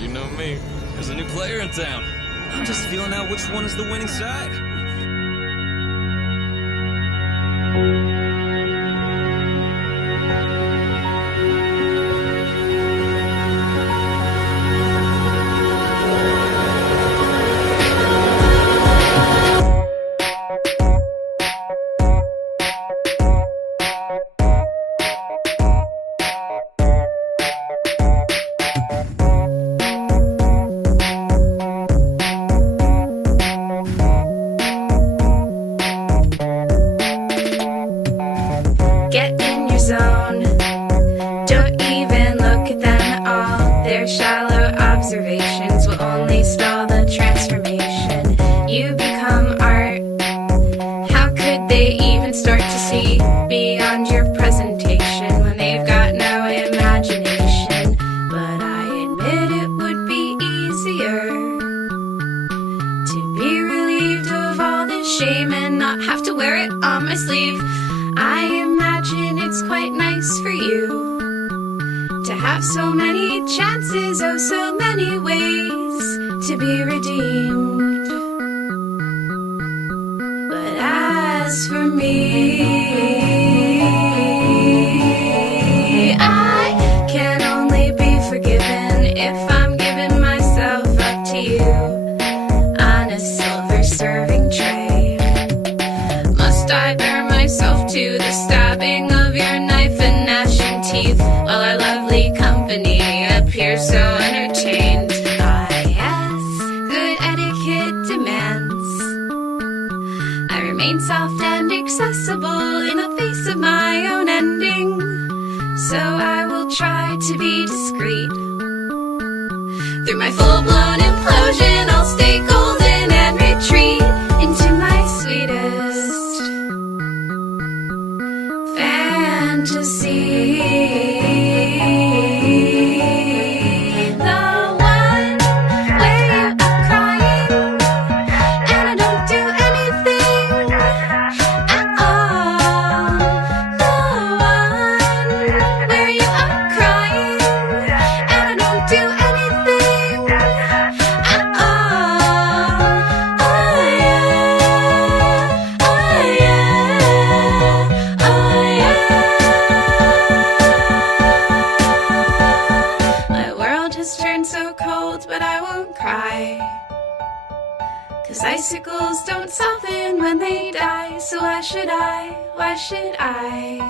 You know me. There's a new player in town. I'm just feeling out which one is the winning side. Get in your zone. Don't even look at them at all. Their shallow observations will only stall the transformation. You become art. How could they even start to see beyond your presentation when they've got no imagination? But I admit it would be easier to be relieved of all this shame and not have to wear it on my sleeve. I imagine it's quite nice for you to have so many chances, oh so many ways to be redeemed. But as for me, I can only be forgiven if I'm giving myself up to you on a silver serving tray. Must I bear myself to the stabbing of your knife and gnashing teeth while our lovely company appears so entertained? Ah, yes, good etiquette demands I remain soft and accessible in the face of my own ending. So I will try to be discreet. Through my full-blown implosion, I'll stay golden and retreat into my sweetest fantasy. The one where you are crying and I don't do anything at all. The one where you are crying and I don't do anything at all. Oh yeah, oh yeah, oh yeah. My world has turned so cold, but I won't cry, 'cause icicles don't soften when they die. So why should I? Why should I?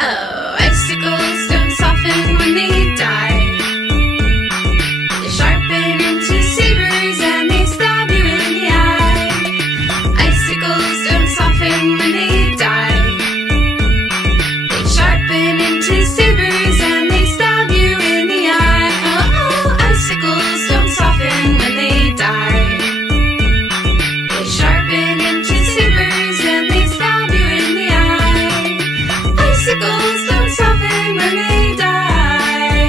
Oh, icicles don't soften when they die. They sharpen into sabers and they stab you in the eye. Icicles don't soften when they die. They sharpen into sabers and they stab you in the eye. Oh, oh, icicles don't soften when they die. They sharpen into sabers and they stab you in the eye. Icicles don't soften when they die.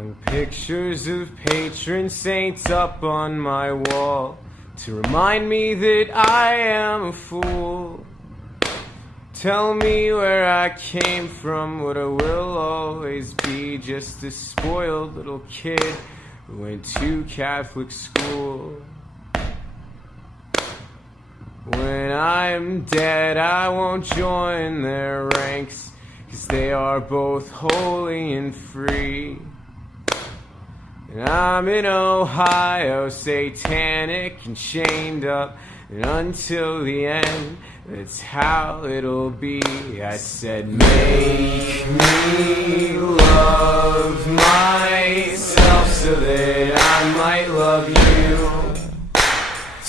Hung pictures of patron saints up on my wall to remind me that I am a fool. Tell me where I came from, what I will always be, just a spoiled little kid who went to Catholic school. When I'm dead, I won't join their ranks, 'cause they are both holy and free. And I'm in Ohio, satanic and chained up, and until the end, that's how it'll be. I said, make me love myself so that I might love you.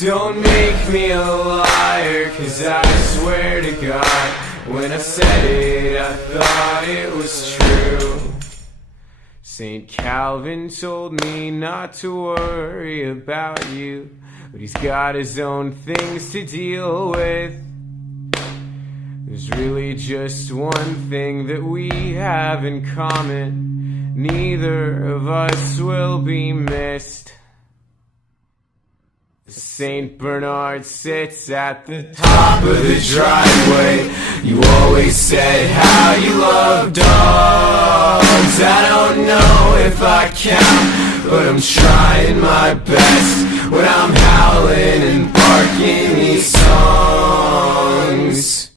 Don't make me a liar, 'cause I swear to God, when I said it, I thought it was true. St. Calvin told me not to worry about you, but he's got his own things to deal with. There's really just one thing that we have in common: neither of us will be missed. St. Bernard sits at the top of the driveway. You always said how you love dogs. I don't know if I count, but I'm trying my best when I'm howling and barking these songs.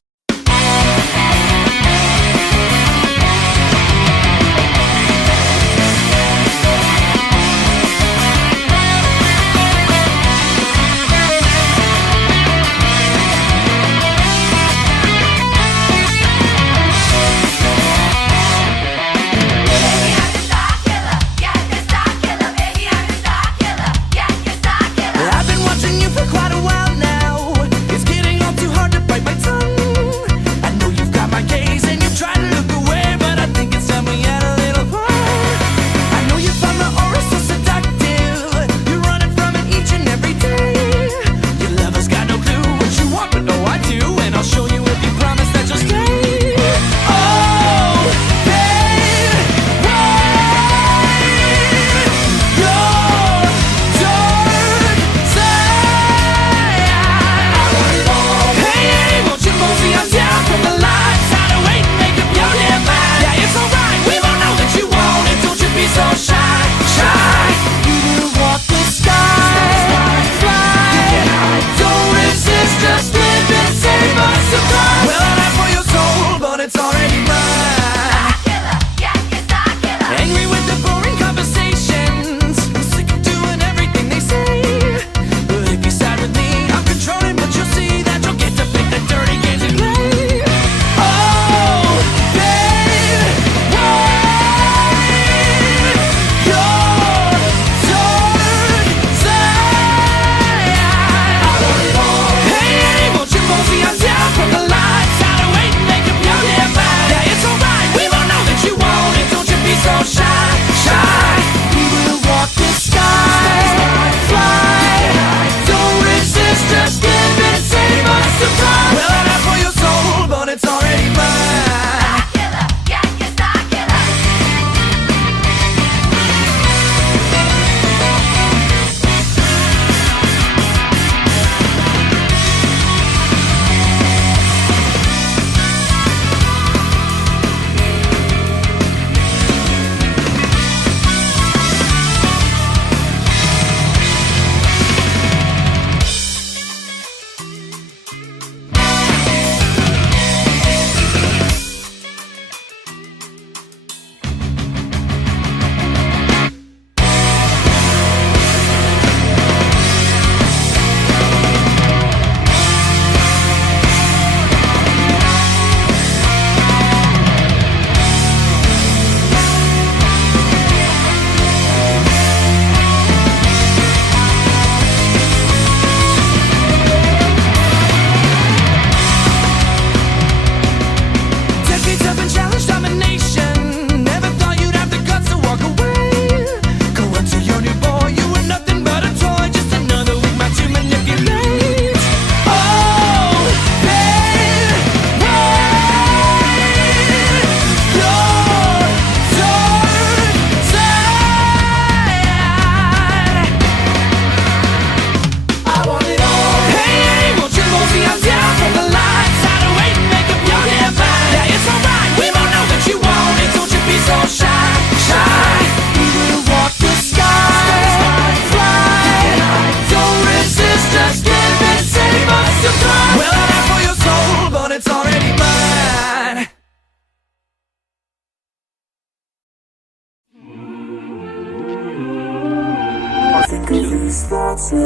I've been watching you for quite a while now.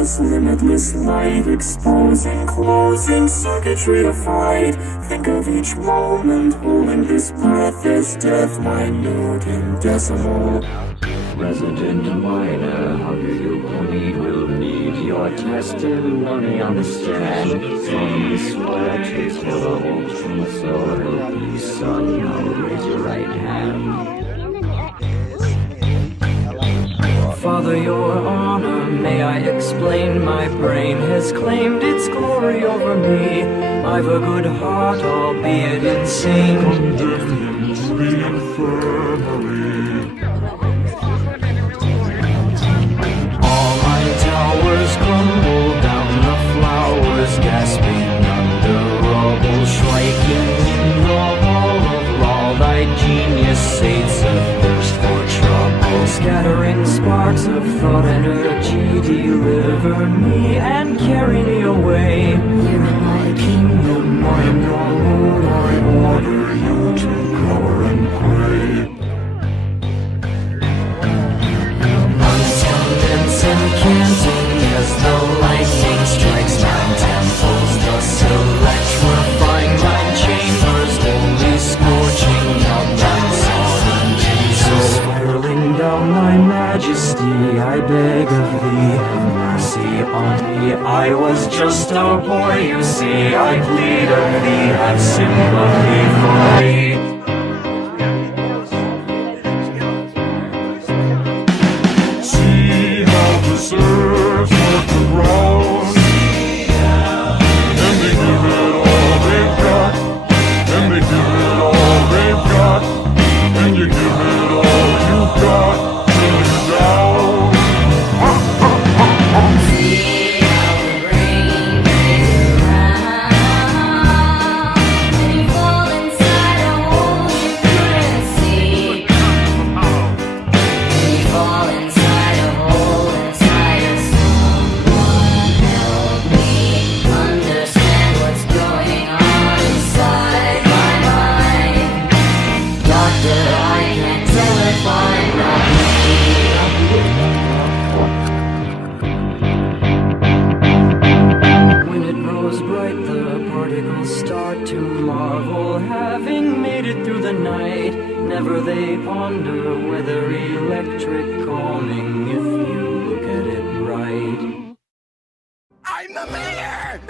endless, limitless light, exposing, closing circuitry of flight. Think of each moment, holding this breath as death, minute and decimal. Resident minor, how do you bleed? Will need your testimony on the stand. From the sweat, it's terrible truth, so help me, son. Now raise your right hand. Father, your honor, may I explain? My brain has claimed its glory over me. I've a good heart, albeit insane. Condemn him to the infirmary. All my towers crumble down, the flowers gasping under rubble, shrieking in the hall of law. Thy genius sates a thirst for trouble, scattering sparks of thought energy. Deliver me and carry me away. Here in my kingdom, I am your Lord. I order you to cower and pray. And canting as the lightning strikes nine temples, thus electrifying nine chambers, only scorching out nine sovereignties. So spiraling down thy majesty, I beg of thee, have mercy on me. I was just a boy, you see, I plead of thee, have sympathy for me. Serves what the ground, and they give it all they've got, and they give it all they've got, and you give it all you've got till you're down. See how the brain plays around, and you fall inside a hole you couldn't see, and you fall inside a hole. When it grows bright, the particles start to marvel, having made it through the night. Never they ponder whether electric calming, if you look at it right. I'm the mayor!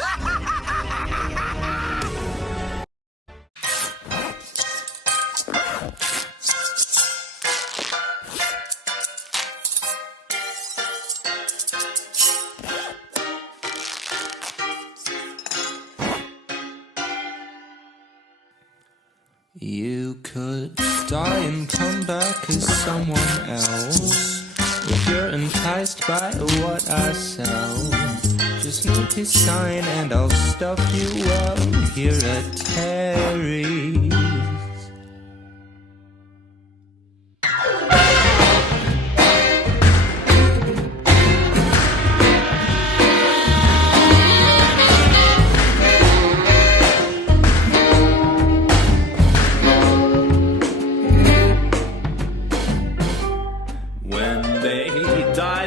You could die and come back as someone else if you're enticed by what I sell. Just need to sign and I'll stuff you well here at Terry's.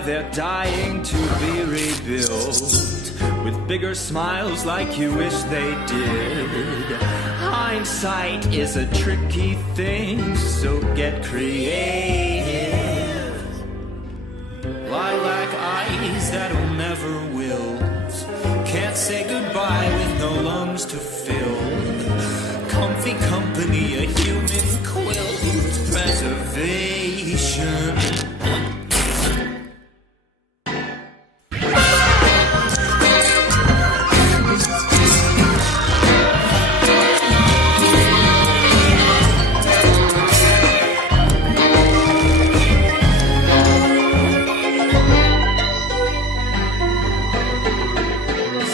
They're dying to be rebuilt with bigger smiles like you wish they did. Hindsight is a tricky thing, so get creative. Lilac eyes that'll never wilt, can't say goodbye with no lungs to fill. Comfy company, a human quilt, preservation.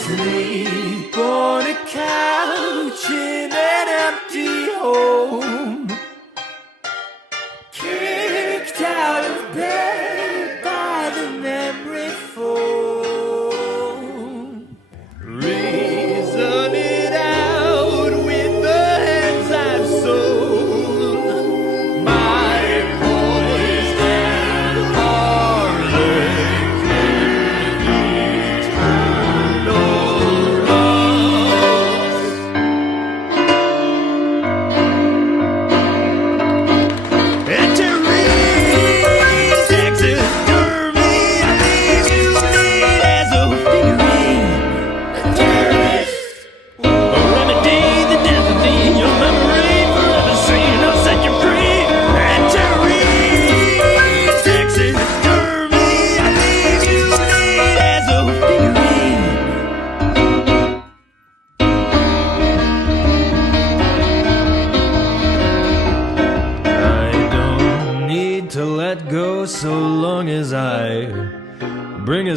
Sleep on a couch in an empty hole.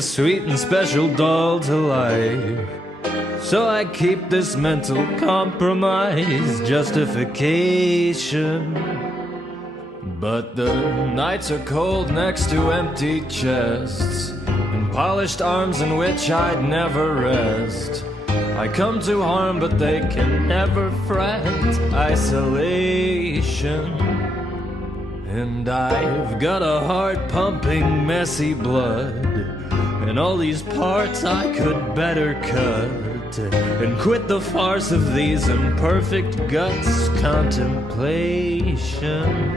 a sweet and special doll to life. So I keep this mental compromise justification. But the nights are cold next to empty chests and polished arms in which I'd never rest. I come to harm, but they can never fret. Isolation. And I've got a heart pumping messy blood, and all these parts I could better cut, and quit the farce of these imperfect guts. Contemplation.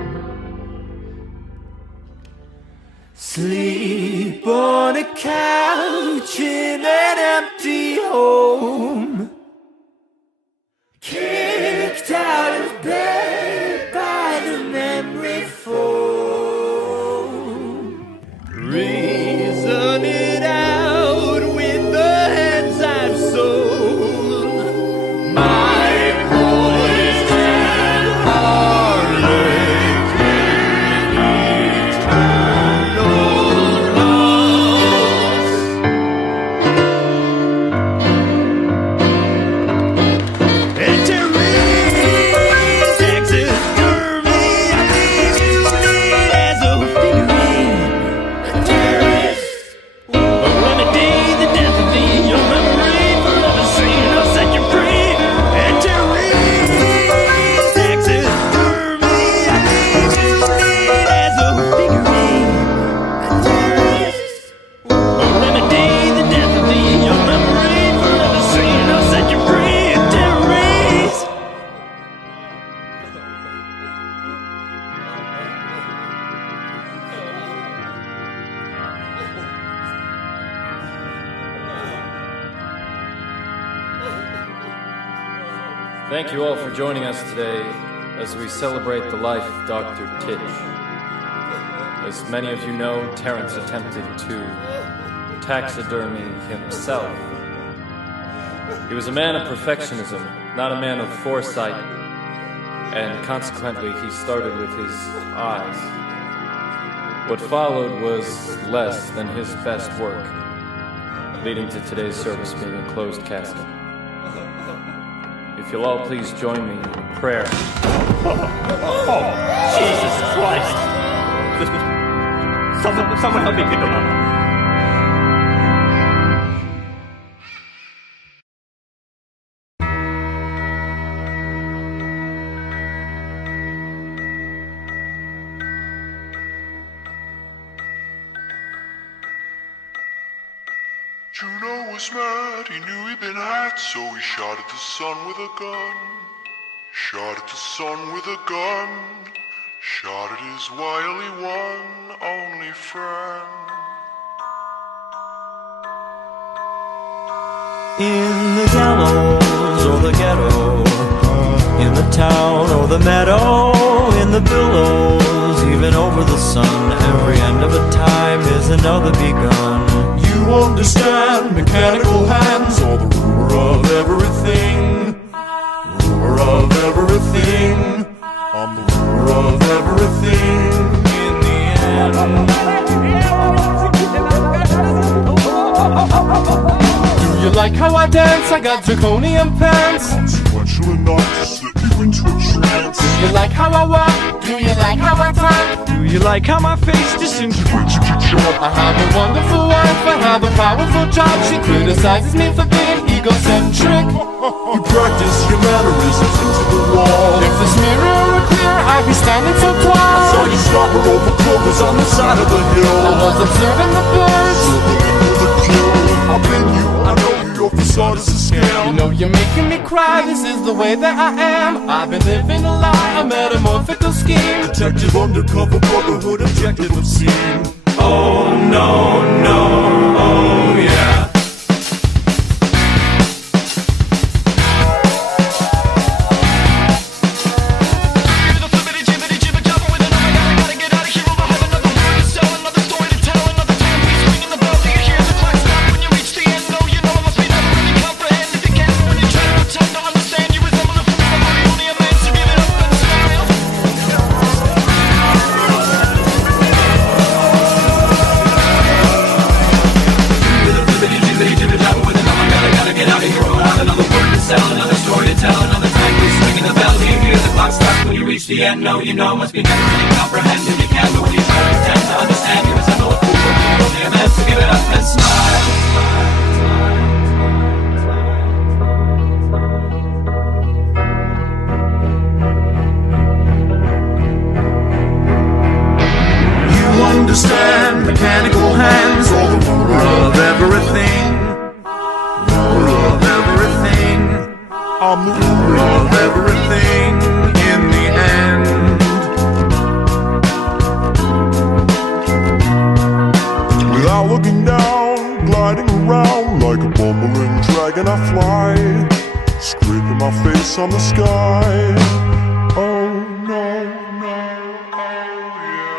Sleep on a couch in an empty home, kicked out of bed by the memory foam. Reason it out with the hands I've sold. My poison harlequin eternal loss. Entering taxidermy, I leave you laid as a figurine. A terrorist, a remedy, the death of thee, your memory forever seen. I'll set you free. Entering taxidermy, I leave you laid as a figurine. A terrorist, a remedy, the death of thee, your memory forever seen. I'll set you free. A terrorist. Thank you all for joining us today as we celebrate the life of Dr. Titch. As many of you know, Terrence attempted to taxidermy himself. He was a man of perfectionism, not a man of foresight, and consequently he started with his eyes. What followed was less than his best work, leading to today's service being a closed casket. If you'll all please join me in prayer. Jesus Christ! Someone help me pick him up. Juno was mad, he knew he'd been had, so he shot at the sun with a gun. Shot at the sun with a gun. Shot at his wily one, only friend. In the gallows or the ghetto, in the town or the meadow, in the billows, even over the sun, every end of a time is another begun. You understand mechanical hands, or the ruler of everything. Ruler of everything. I'm the ruler of everything in the end. Do you like how I dance? I got draconian pants. Consequential enough to slip you into a trance. Do you like how I walk? Do you like how I talk? Do you like how my face disintegrates your job? I have a wonderful wife, I have a powerful job. She criticizes me for being egocentric. You practice your mannerisms into the wall. If this mirror were clear, I'd be standing so tall. I saw you slobber over clovers on the side of the hill. I was observing the birds. I've been you, I know you, your facade is a scam. You know you're making me cry, this is the way that I am. I've been living a lie, a metamorphical scheme. Detective undercover, brotherhood, objective obscene. Oh no, no, oh yeah. see and know, you know, must be never really comprehend. If you can't or you don't pretend to understand, you resemble a fool, but you only a man, so give it up and smile. Understand mechanical hands, or the ruler of everything. Ruler of everything. I'm the ruler of everything in the end. Without looking down, gliding around like a bumbling dragon, I fly, scraping my face on the sky. Oh no, no, oh yeah.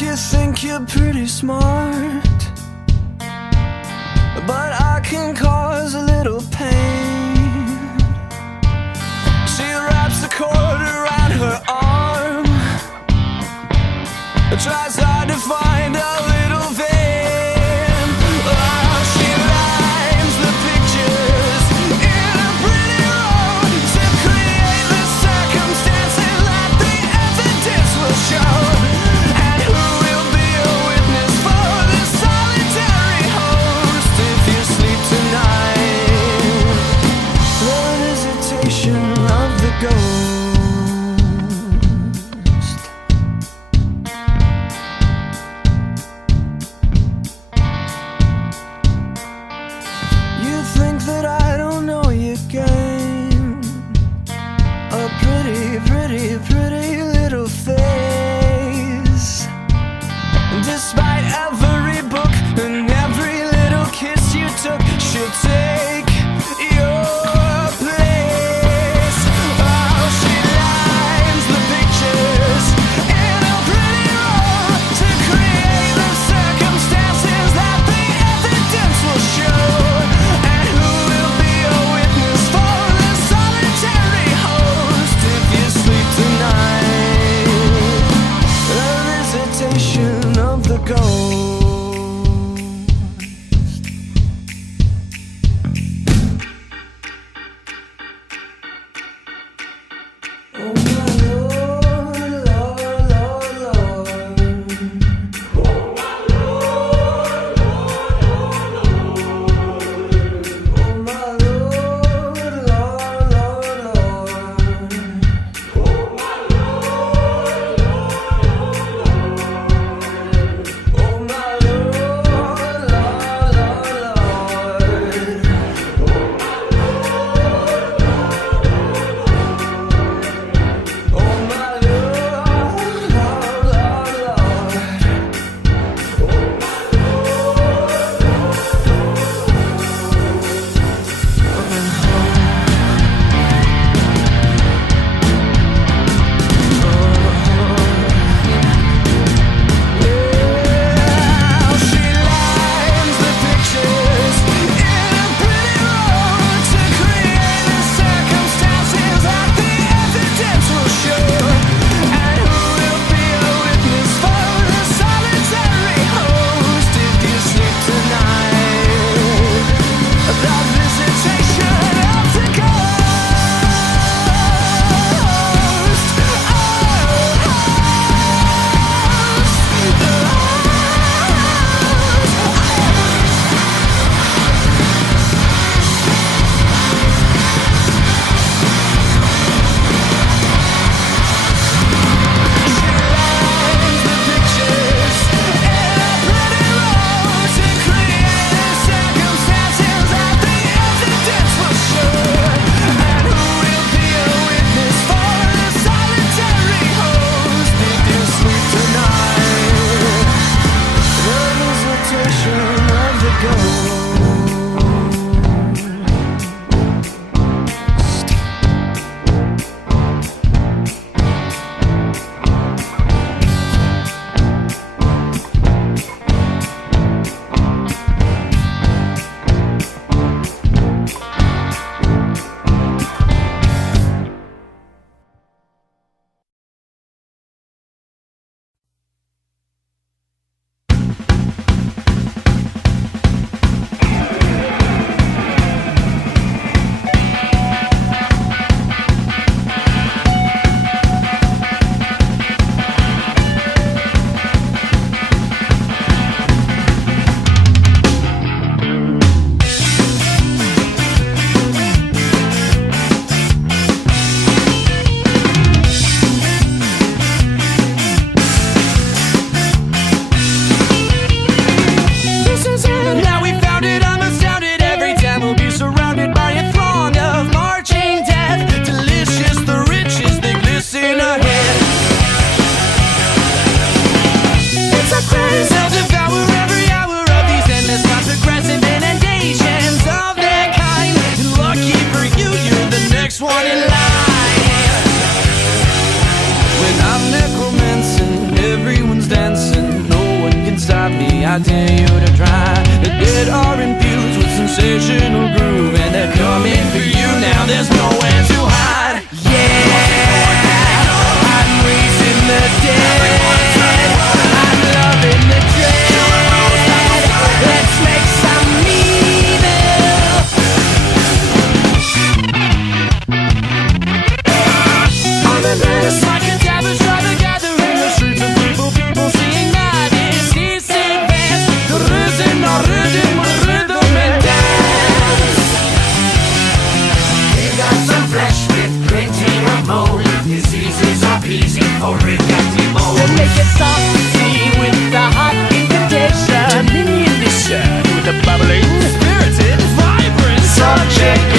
You think you're pretty smart, but I can cause a little pain. She wraps the cord around her arm, tries hard to find a little vein. Oh, she lines the pictures in a pretty row to create the circumstances that the evidence will show. Pretty little face. Despite every book and every little kiss you took, she'll take your place. Oh, she dare you to try. The dead are infused with sensational groove, and they're coming for you now, there's nowhere to hide. Yeah, I'm raising the dead, I'm loving the dread. Let's make some evil. On the night of psychedelics, try to gather in the streets of people seeing that it's easy dance. The rhythm and dance. We got some flesh with plenty of mold. Diseases are easy for reactive mold. To make it salty with the hot invitation, diminution with the bubbling, spirited, vibrant subjugation.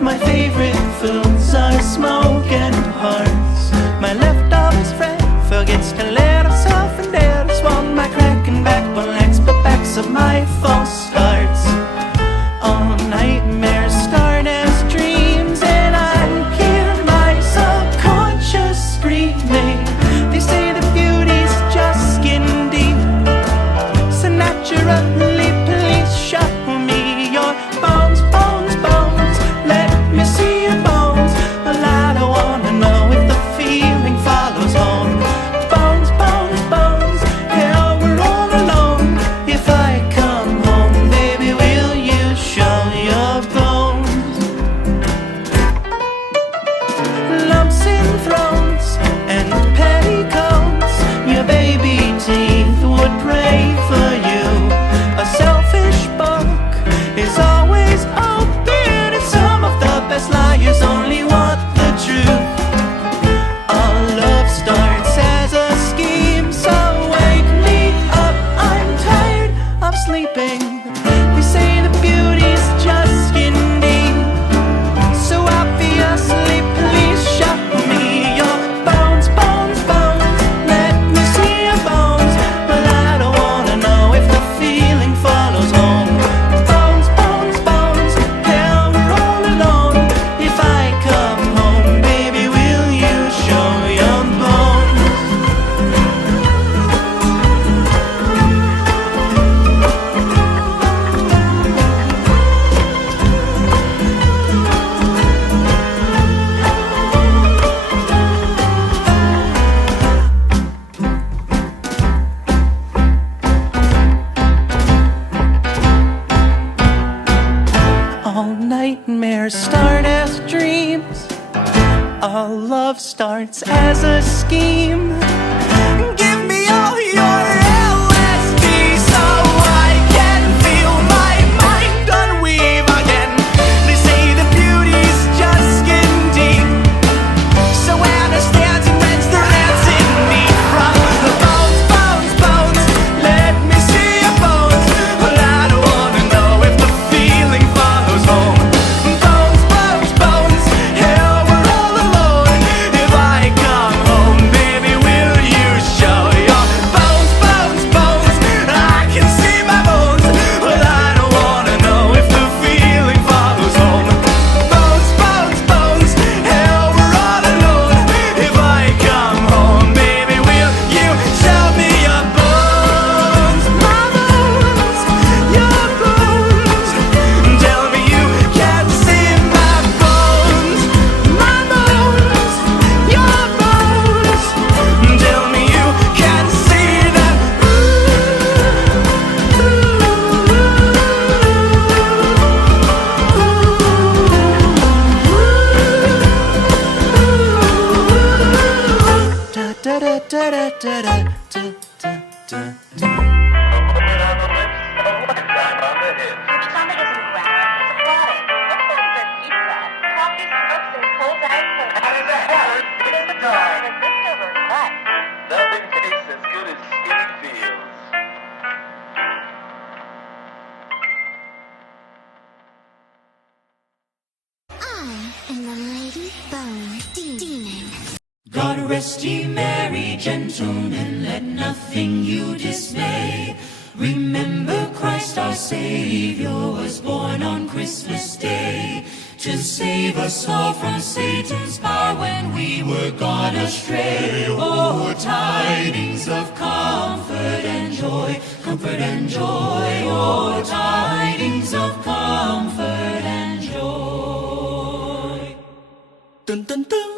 My favorite foods are smoke and hearts. My leftovers friend forgets to let herself and dare to swallow my cracking backbone legs, but backs of my false starts. All nightmares start as dreams, and I hear my subconscious screaming. They say the beauty's just skin deep, so naturally please show me your bones, bones, bones. Let me see your bones. Well, I don't wanna know if the feeling follows home. Bones, bones, bones. Yeah, we're all alone. If I come home, baby, will you show your bones? Lumps in thrones and petticoats. Your baby teeth would pray for you. A selfish book is always open, and some of the best liars only want the truth. All love starts as a scheme, so wake me up. I'm tired of sleeping. They say the beauty's just skin deep, so obviously please show me your bones, bones, bones. Let me see your bones. Well, I don't wanna know if the feeling follows home. Bones, bones, bones. Hell, we're all alone. If I come home, baby, will you show your bones? nightmares start as dreams. All love starts as a scheme. Give me all your LSD so I can feel my mind unweave again. They say the beauty's just skin deep, so understands and rents their hands in me. From the bones, bones, bones, let me see your bones. Well, I don't wanna know if the feeling follows home. Bones, bones, bones, hell, we're all alone. If I come home, baby, will you show your bones, bones, bones? I can see my bones. Well, I don't wanna know if the feeling follows home. Bones, bones, bones, hell, we're all alone. If I come home, baby, will you show me your bones? My bones, your bones. Tell me you can't see my bones. My bones, your bones. Tell me you can't see them. Da da da da da da da da da. Nothing tastes as good as skinny feels. I am the Lady Bone Demon. God rest ye merry gentlemen, let nothing you dismay. Remember Christ our Savior was born on Christmas Day to save us all from Satan's power when we were gone astray. Oh, tidings of comfort and joy, comfort and joy. Oh, tidings of comfort and joy. Dun dun dun.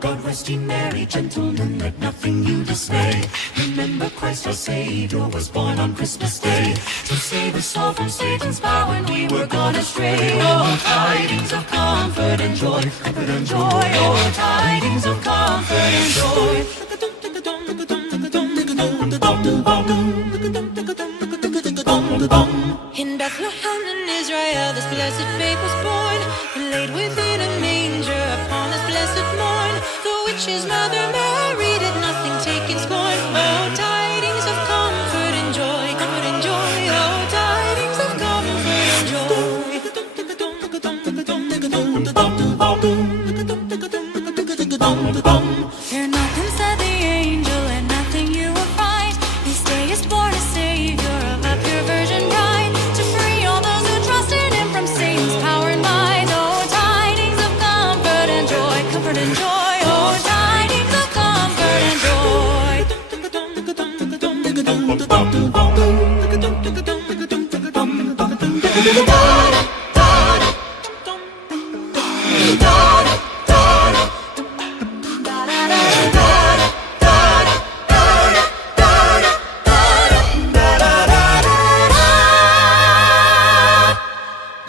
God rest ye merry gentlemen, let nothing you dismay. Remember Christ our Savior was born on Christmas Day to save us all from Satan's power when we were gone astray. Oh, tidings of comfort and joy, comfort and joy. Oh, tidings of comfort and joy. In Bethlehem in Israel, this blessed babe was born, and laid within a manger upon this blessed morn. The witch's mother Mary did nothing take in scorn. Oh, tidings of comfort and joy, comfort and joy. Oh, tidings of comfort and joy. Fear nothing, said the angel, and nothing you will find. This day is born a Savior of a pure virgin bride, to free all those who trust in Him from Satan's power and might. Oh, tidings of comfort and joy, comfort and joy. Oh, tidings of comfort and joy.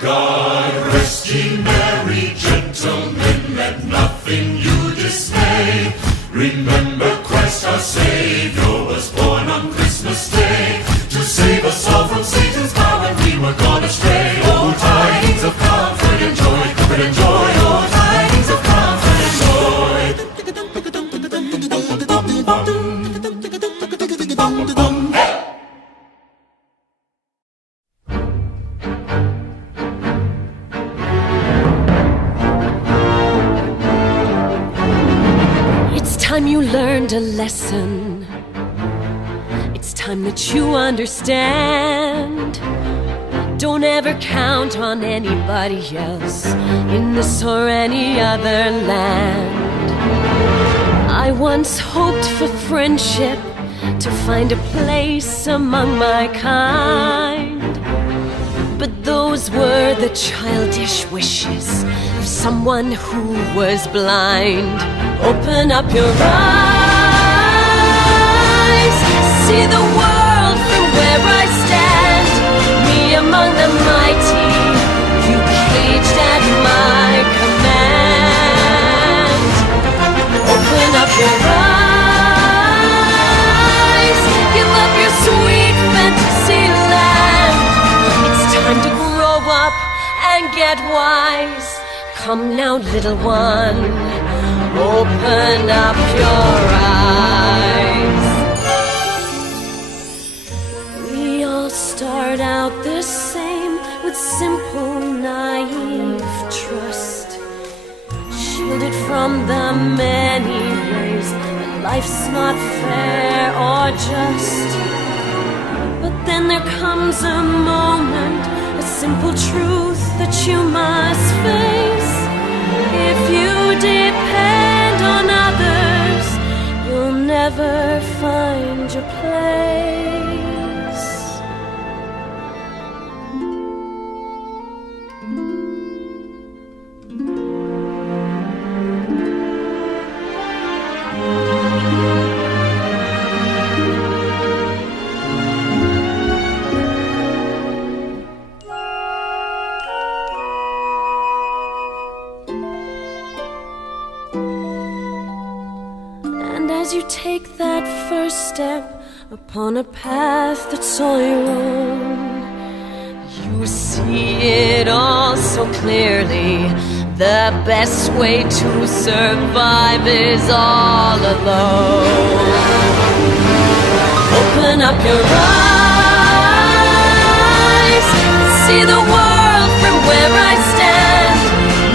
God rest ye merry gentlemen, let nothing you dismay. Remember Christ our Savior was born on Christmas Day to save us all from Satan's power when we were gone astray. Oh, tidings of comfort and joy, comfort and joy. Oh, tidings of comfort and joy. It's time you learned a lesson. It's time that you understand. Don't ever count on anybody else in this or any other land. I once hoped for friendship, to find a place among my kind. But those were the childish wishes of someone who was blind. Open up your eyes, see the world get wise. Come now, little one, open up your eyes. We all start out the same, with simple, naive trust, shielded from the many ways that life's not fair or just. But then there comes a moment, a simple truth that you must face. If you depend on others, you'll never find your place. As you take that first step upon a path that's all your own, you see it all so clearly. The best way to survive is all alone. Open up your eyes, see the world from where I stand.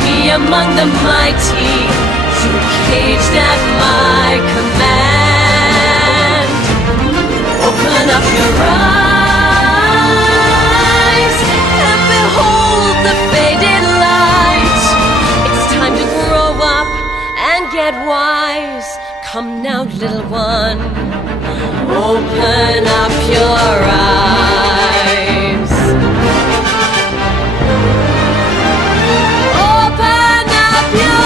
Me among the mighty, you caged at my command. Open up your eyes and behold the faded light. It's time to grow up and get wise. Come now, little one, open up your eyes. Open up your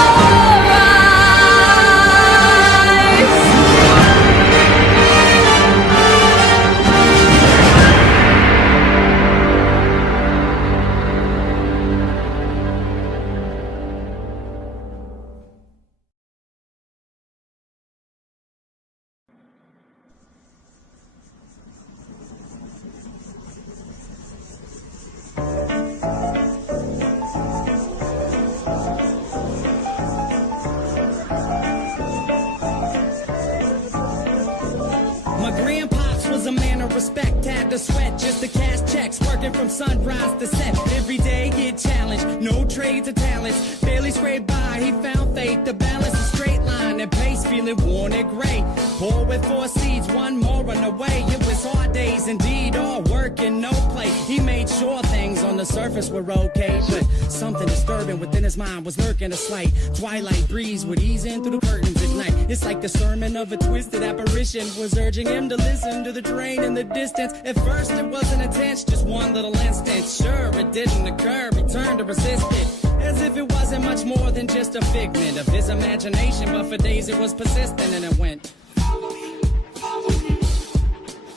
respect, had to sweat just to cash checks, working from sunrise to set. Every day get challenged, no trades or talents, barely scraped by. He found faith to balance a straight line and pace, feeling worn and gray. Poor with 4 seeds, one more on the way. It was hard days indeed, all work and no play. He made sure things on the surface were okay, but something disturbing within his mind was lurking. A slight twilight breeze would ease in through the curtains at night. It's like the sermon of a twisted apparition was urging him to listen to the train in the distance. At first it wasn't intense, just one little instant. Sure, it didn't occur, he turned to resist it, as if it wasn't much more than just a figment of his imagination. But for days it was persistent, and it went, follow me, follow me,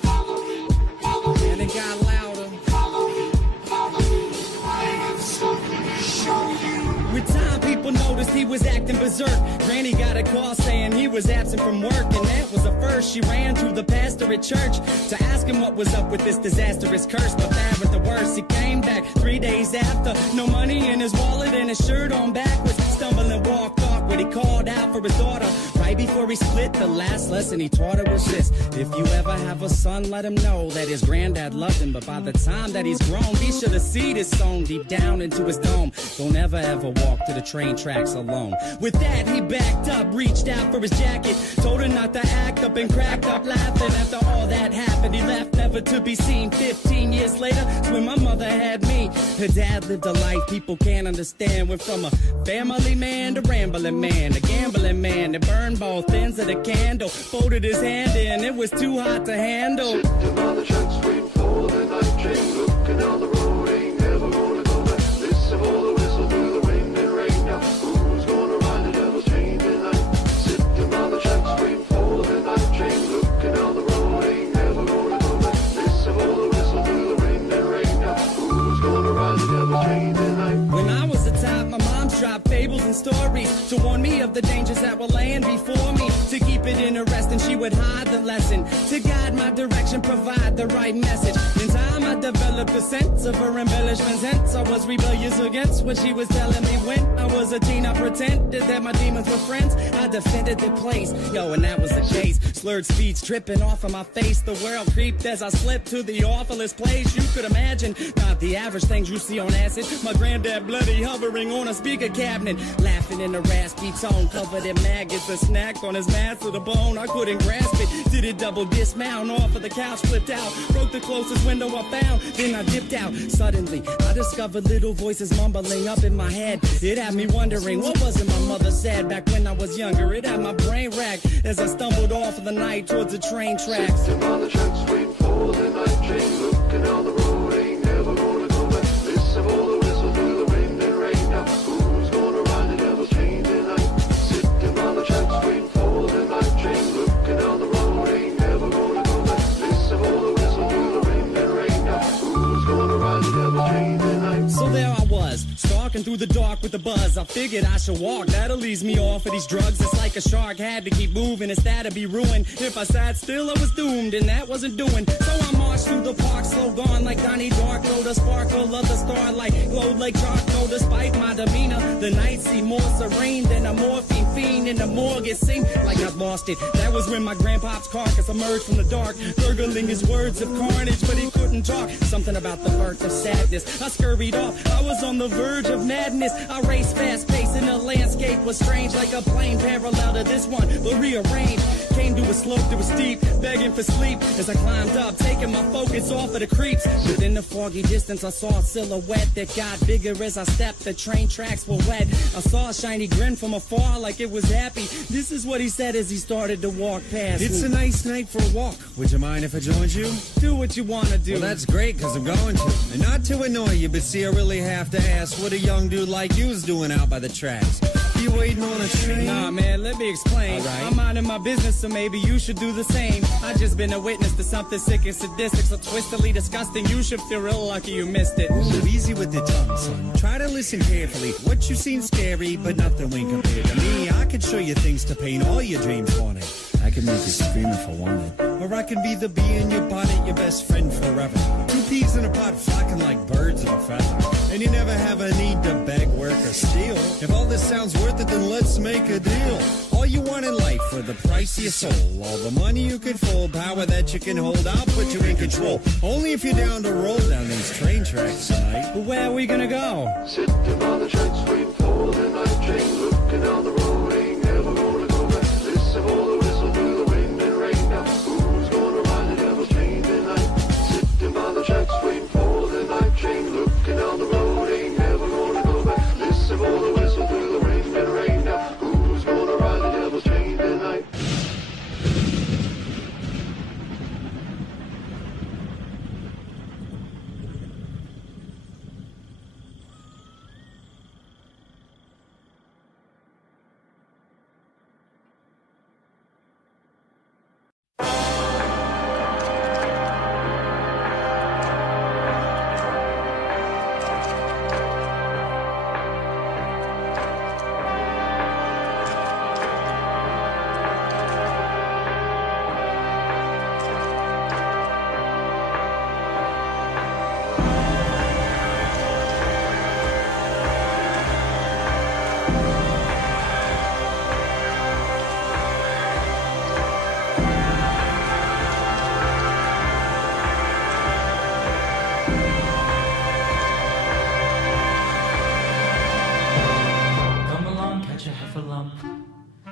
follow me, follow me. And it got louder, follow me, follow me, I have something to show you. With time people noticed he was acting berserk. Granny got a call saying he was absent from work, and that was the first. She ran to the pastor at church to ask him what was up with this disastrous curse. But bad with the worst, he came back 3 days after, no money in his wallet and his shirt on backwards, stumbling walked awkward. He called out for his daughter right before he split. The last lesson he taught her was this: if you ever have a son, let him know that his granddad loved him, but by the time that he's grown, be sure to see this song deep down into his dome. Don't ever walk to the train tracks alone. With that, he backed up, reached out for his jacket, told her not to act up, and cracked up laughing. After all that happened, he left never to be seen. 15 years later, it's when my mother had me. Her dad lived a life people can't understand. Went from a family man to rambling man, a gambling man that burned both ends of the candle. Folded his hand in, it was too hot to handle. Sitting by the tracks, waiting for the night train, looking down the road, ain't never gonna go back. Listen for the whistle through the wind and rain. Now who's gonna ride the devil's train tonight? Sitting by the tracks, waiting for the night train, looking down the road, ain't never gonna go back. Listen for the whistle through the wind and rain. Now who's gonna ride the devil's train tonight? When I was a child, my mom's dropped fables and stories to warn me of the dangers that were laying before me. To keep it in a rest, and she would hide the lesson to guide my direction, provide the right message. In time, I developed a sense of her embellishments. Hence, I was rebellious against what she was telling me. When I was a teen, I pretended that my demons were friends. I defended the place, yo, and that was the case. Slurred speech dripping off of my face. The world creeped as I slipped to the awfulest place you could imagine. Not the average things you see on acid. My granddad bloody hovering on a speaker cabinet, laughing in a raspy tone, covered in maggots. A snack on his mass to the bone. I couldn't grasp it. Did it double dismount off of the couch, flipped out, broke the closest window I found. Then I dipped out. Suddenly, I discovered little voices mumbling up in my head. It had me wondering what was it my mother said back when I was younger. It had my brain racked as I stumbled off of the night towards the train tracks. Sitting on the tracks, waiting for the night train, looking down the road, ain't never gonna go back. Listen for the whistle through the wind and rain. Now who's gonna ride the devil's train tonight? Sitting on the tracks, waiting for the night train, looking down the road, ain't never gonna go back. Listen for the whistle through the wind and rain. Now who's gonna ride the devil's train tonight? So there I was, stalking through the dark with the buzz. I figured I should walk, that'll ease me off of these drugs. It's like a shark, had to keep moving, instead of be ruined. If I sat still, I was doomed, and that wasn't doing. So I marched through the park, slow gone like Donnie Darko. The sparkle of the starlight glowed like charcoal. Despite my demeanor, the night seemed more serene than a morphine fiend in the morgue. It seemed like I'd lost it. That was when my grandpop's carcass emerged from the dark, gurgling his words of carnage, but he couldn't talk. Something about the birth of sadness. I scurried off, I was on the verge of madness. I raced fast paced and the landscape was strange, like a plane parallel to this one, but rearranged. Came to a slope that was steep, begging for sleep as I climbed up, taking my focus off of the creeps. Within the foggy distance, I saw a silhouette that got bigger as I stepped. The train tracks were wet. I saw a shiny grin from afar like it was happy. This is what he said as he started to walk past. It's a nice night for a walk. Would you mind if I joined you? Do what you want to do. Well, that's great, because I'm going to. And not to annoy you, but see, I really have to ask what a young dude like you's doing out by the tracks. You waiting on a train? Nah, man, let me explain. All right. I'm minding my business, so maybe you should do the same. I just been a witness to something sick and sadistic, so twistedly disgusting. You should feel real lucky you missed it. Ooh, easy with the tongue, son. Try to listen carefully. What you seen scary, but nothing when compared to me. I could show you things to paint all your dreams haunted. I could make you scream if I wanted. Or I could be the bee in your bonnet, your best friend forever. Two peas in a pot flocking like birds of a feather. And you never have a need to beg, work, or steal. If all this sounds worth it, then let's make a deal. All you want in life for the price of your soul. All the money you could fold, power that you can hold, I'll put you in control. Only if you're down to roll down these train tracks tonight. But where are we gonna go? Sitting on the tracks, waiting for the night train, looking down the road, ain't never gonna go back. Listen for the whistle through the wind and rain. Now who's gonna ride the devil's train tonight? Sitting by the tracks, waiting for the night train, looking down the road, ain't never gonna go back. Listen for the whistle through the wind and rain. Now who's gonna ride the devil's train tonight?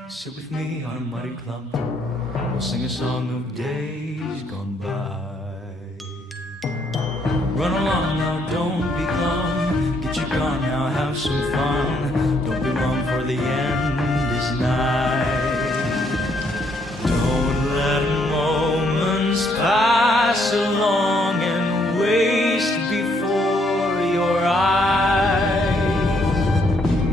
Sit with me on a muddy clump. We'll sing a song of days gone by. Run along now, don't be glum. Get your gun now, have some fun. Don't be mum, for the end is nigh. Don't let moments pass along and waste before your eyes.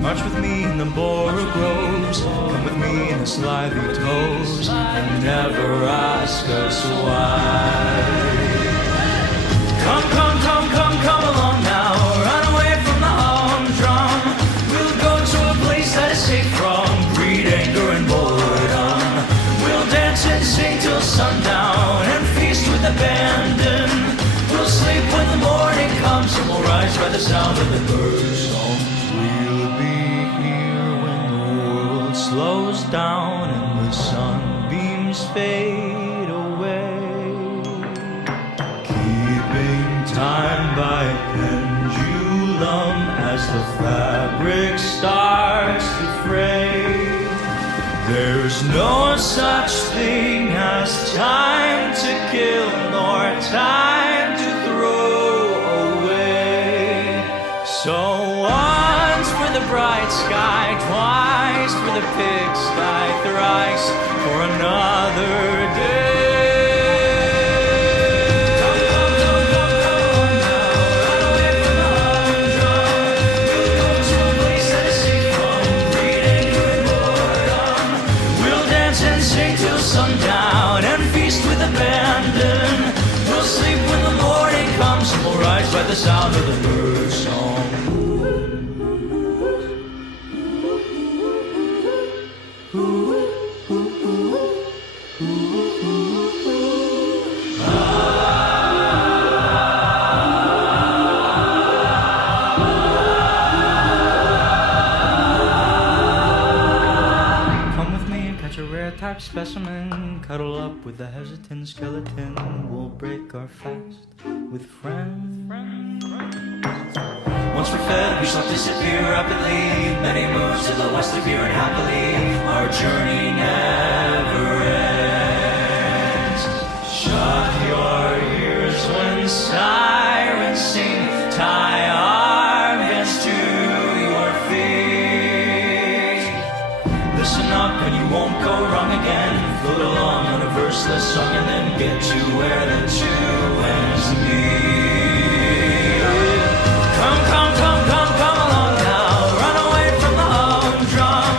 March with me in the Bora Groves. Come with me in the slithy toes. And never ask us why. Come, come, come, come, come along now. Run away from the humdrum. We'll go to a place that is safe from greed, anger, and boredom. We'll dance sound of the bird song. We'll be here when the world slows down and the sunbeams fade away, keeping time by a pendulum as the fabric starts to fray. There's no such thing as time to kill nor time to throw away. So once for the bright sky, twice for the pigsty, thrice for another day. Sundown and feast with abandon. We'll sleep when the morning comes and we'll rise by the sound of the bird song. Type specimen, cuddle up with the hesitant skeleton. We'll break our fast with friends. Once we're fed, we shall disappear rapidly. Many moves to the west of here and happily our journey never ends. Shut your ears when sirens sing. Tie our hands to your feet. Listen up and you won't go wrong again. Float along on a verseless song and then get to where the two ends meet. Come, come, come, come, come along now. Run away from the humdrum.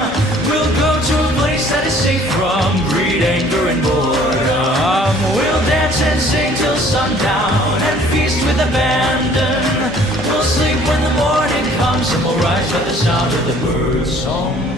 We'll go to a place that is safe from greed, anger, and boredom. We'll dance and sing till sundown and feast with abandon. We'll sleep when the morning comes and we'll rise by the sound of the bird song.